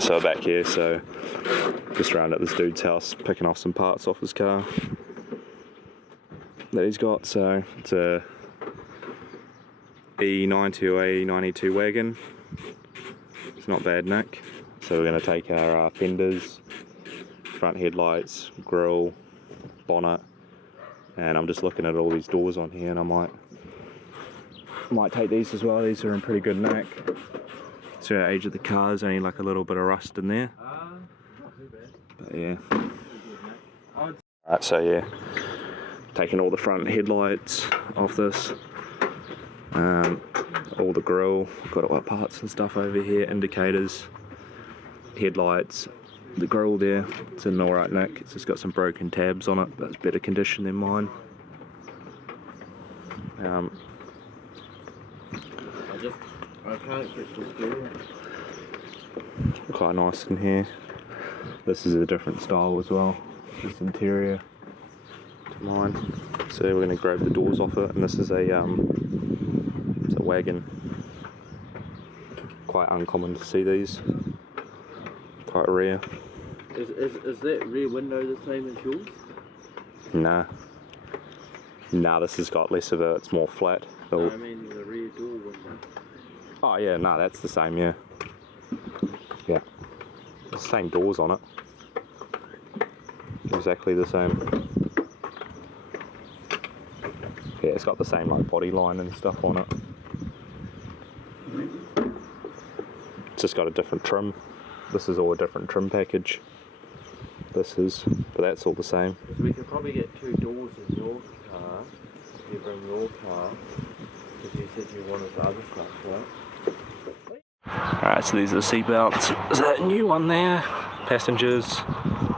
So back here, so just around at this dude's house, picking off some parts off his car that he's got. So it's a Ae92 Ae92 Wagon. It's not bad, Nick. So we're going to take our fenders, front headlights, grille, bonnet, and I'm just looking at all these doors on here, and I might take these as well. These are in pretty good nick. So the age of the car, there's only like a little bit of rust in there. Not too bad. But yeah. Alright, so yeah, taking all the front headlights off this. All the grille, got all our parts and stuff over here, indicators, headlights, the grille there, it's in alright nick. It's just got some broken tabs on it, but it's better condition than mine. I can't crystal clear. Quite nice in here. This is a different style as well, this interior to mine. So we're going to grab the doors off it, and this is a it's a Wagon. Quite uncommon to see these, quite rare. Is that rear window the same as yours? Nah, this has got less of a, it's more flat. No, I mean the rear door window. Oh yeah, no, that's the same, yeah. Yeah, the same doors on it. Exactly the same. Yeah, it's got the same like body line and stuff on it. It's just got a different trim. This is all a different trim package. This is, but that's all the same. We could probably get two doors in your car if you bring your car, because you said you wanted the other stuff, right? Alright, so these are the seat belts. Is that a new one there? Passengers,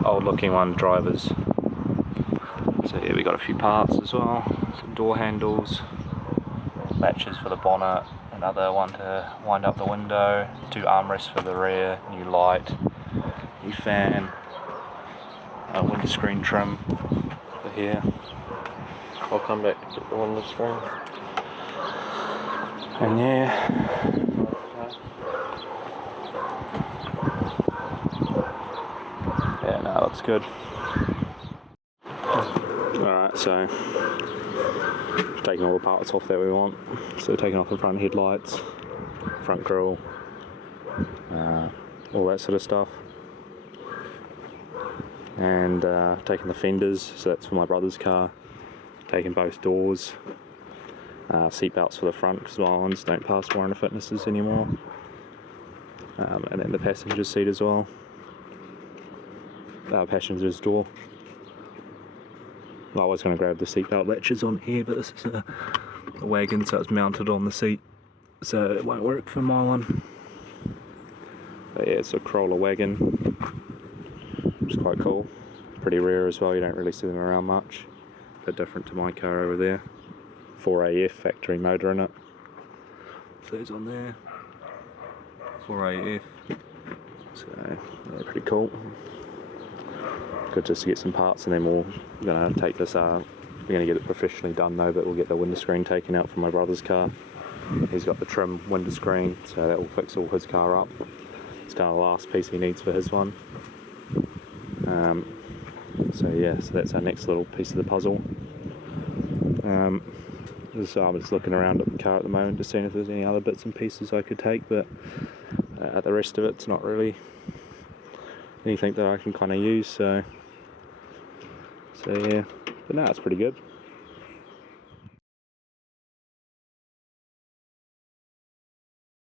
old looking one, drivers. So yeah, we got a few parts as well. Some door handles, latches for the bonnet, another one to wind up the window, two armrests for the rear, new light, new fan, windscreen trim for here. I'll come back to get the window screen. And yeah. Yeah, no, looks good. Alright, so taking all the parts off that we want. So taking off the front headlights, front grille, all that sort of stuff. And taking the fenders, so that's for my brother's car. Taking both doors. Seat belts for the front because my ones don't pass warrant of fitnesses anymore. And then the passenger seat as well. Passenger's door. I was going to grab the seatbelt latches on here, but this is a Wagon, so it's mounted on the seat, so it won't work for my one. But yeah, it's a Corolla Wagon, which is quite cool. Pretty rare as well, you don't really see them around much. A bit different to my car over there. 4AF factory motor in it. So it's on there. 4AF. So yeah, pretty cool. Good just to get some parts, and then we're going to take this we're going to get it professionally done though, but we'll get the windscreen taken out from my brother's car. He's got the trim windscreen, so that will fix all his car up. It's kind of the last piece he needs for his one. So yeah, so that's our next little piece of the puzzle. I'm just looking around at the car at the moment, just seeing if there's any other bits and pieces I could take, but the rest of it's not really anything that I can kind of use, so yeah, but no, it's pretty good.